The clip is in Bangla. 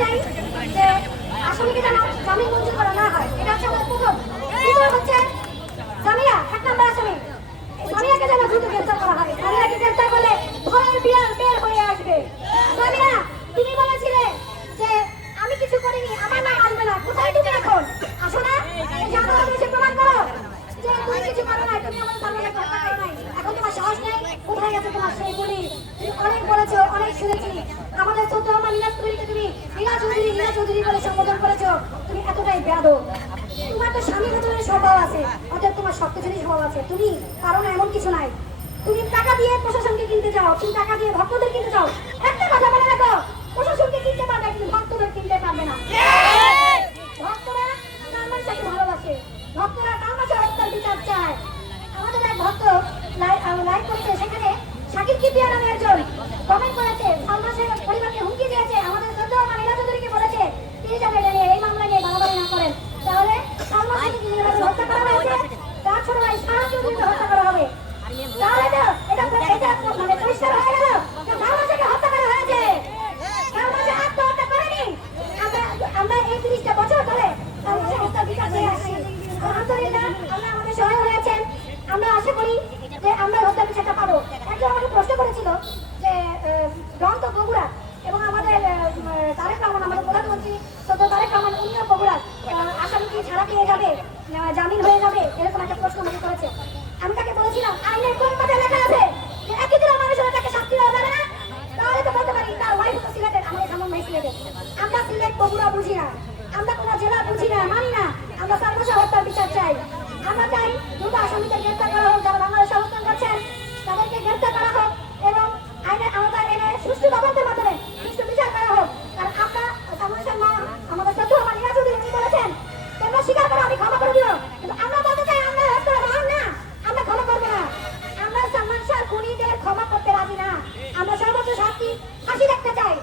চাই যে আসামিকে যেন জামিন মঞ্জুর করা না হয়, এটা হচ্ছে আমাদের প্রথম। দ্বিতীয় হচ্ছে জামিয়া, 1 নম্বর আসামি জামিয়াকে যেন দ্রুত গ্রেফতার করা হয়। জামিয়াকে গ্রেফতার করলে ভয়ের বিয়ার বের হয়ে আসবে। জামিয়া, তুমি বলেছিলে যে আমি কিছু করিনি, আমার নাম আসবে না, কোথায় তুমি এখন? আসো না, জানো এসে প্রমাণ করো যে তুমি কিছু করো না, তুমি আমাদের সামনে হত্যা করো নাই। এখন তোমার সাহস নেই, কোথায় গেছে তোমার সেই গুলি? তুমি অনেক বলেছো, অনেক শুনেছি, আমাদের ছোট আমার নীলাজ চৌধুরীকে তুমি নীলা চৌধুরী বলে সম্বোধন করেছো। তুমি এতটাই বেয়াদব। তোমার তো স্বামী ভেতরের স্বভাব আছে, অতএব তোমার সবকিছুরই স্বভাব আছে। তুমি পারো না এমন কিছু নাই। তুমি টাকা দিয়ে প্রশাসনকে কিনতে চাও, তুমি টাকা দিয়ে ভক্তদের কিনতে চাও। একটা কথা বলে রাখো, প্রশাসনকে কিনতে পারবে কিন্তু ভক্তদের কিনতে পারবে না। ভক্তরা সালমান শাহকে ভালোবাসে, ভক্তরা সালমান শাহ হত্যার বিচার চায়। আমাদের এক ভক্ত লাইভ করেছে, সেখানে শাকিল কিবিয়া নামে একজন কমেন্ট করেছে, সালমান শাহের পরিবারকে হুমকি দিয়েছে, আমাদের শ্রদ্ধেয় আমার নীলা চৌধুরীকে বলেছে তিনি যাতে এই মামলা নিয়ে বাড়াবাড়ি না করেন, তাহলে সালমান শাহকে যেভাবে হত্যা করা হয়েছে তার ছোট ভাই শাহ চৌধুরীকে হত্যা করা হবে। তাহলে তো এটা মানে পরিষ্কার হয়ে গেল সালমান শাহকে হত্যা করা হয়েছে, সালমান শাহ আত্মহত্যা করেনি। আমরা এই 30টা বছর ধরে সালমান শাহ হত্যার বিচার দিয়ে আসছি। আলহামদুলিল্লাহ আল্লাহ আমাদের সহায় হয়েছেন। আমরা আশা করি যে আমরা হত্যার বিচারটা পাবো। একজন আমাকে প্রশ্ন করেছিল যে ডন তো বগুড়া এবং আমাদের তারেক রহমান, আমাদের প্রধানমন্ত্রী শ্রদ্ধেয় তারেক রহমান, উনিও বগুড়া, আসামি কি ছাড়া পেয়ে যাবে, জামিন হয়ে যাবে, এরকম একটা প্রশ্ন আমাকে করেছে। আমি তাকে বলেছিলাম আইনের কোন পথে লেখা আছে যে একই দিনের মানুষের তাকে শাস্তি দেওয়া যাবে না? তাহলে তো বলতে পারি তার ওয়াইফ তো সিলেটের, আমাদের সালমান ভাই সিলেটের। আমরা সিলেট বগুড়া বুঝি না, আমরা কোনো জেলা বুঝি না, মানি না। আমরা সালমান শাহ হত্যার বিচার চাই। আমরা চাই দ্রুত আসামিদের গ্রেফতার করা হোক, যারা বাংলাদেশে অবস্থান করছেন তাদেরকে গ্রেফতার করা হোক এবং আইনের আওতায় এনে সুষ্ঠু তদন্তের মাধ্যমে সুষ্ঠু বিচার করা হোক। কারণ আমরা সালমান শাহ মা আমাদের শ্রদ্ধেয় আমার নীলা চৌধুরী উনি বলেছেন তোমরা স্বীকার করো আমি ক্ষমা করে দিও, কিন্তু আমরা বলতে চাই আমরা হত্যার রহম না, আমরা ক্ষমা করবো না। আমরা সালমান শাহ খুনিদের ক্ষমা করতে রাজি না, আমরা সর্বোচ্চ শাস্তি ফাঁসি দেখতে চাই।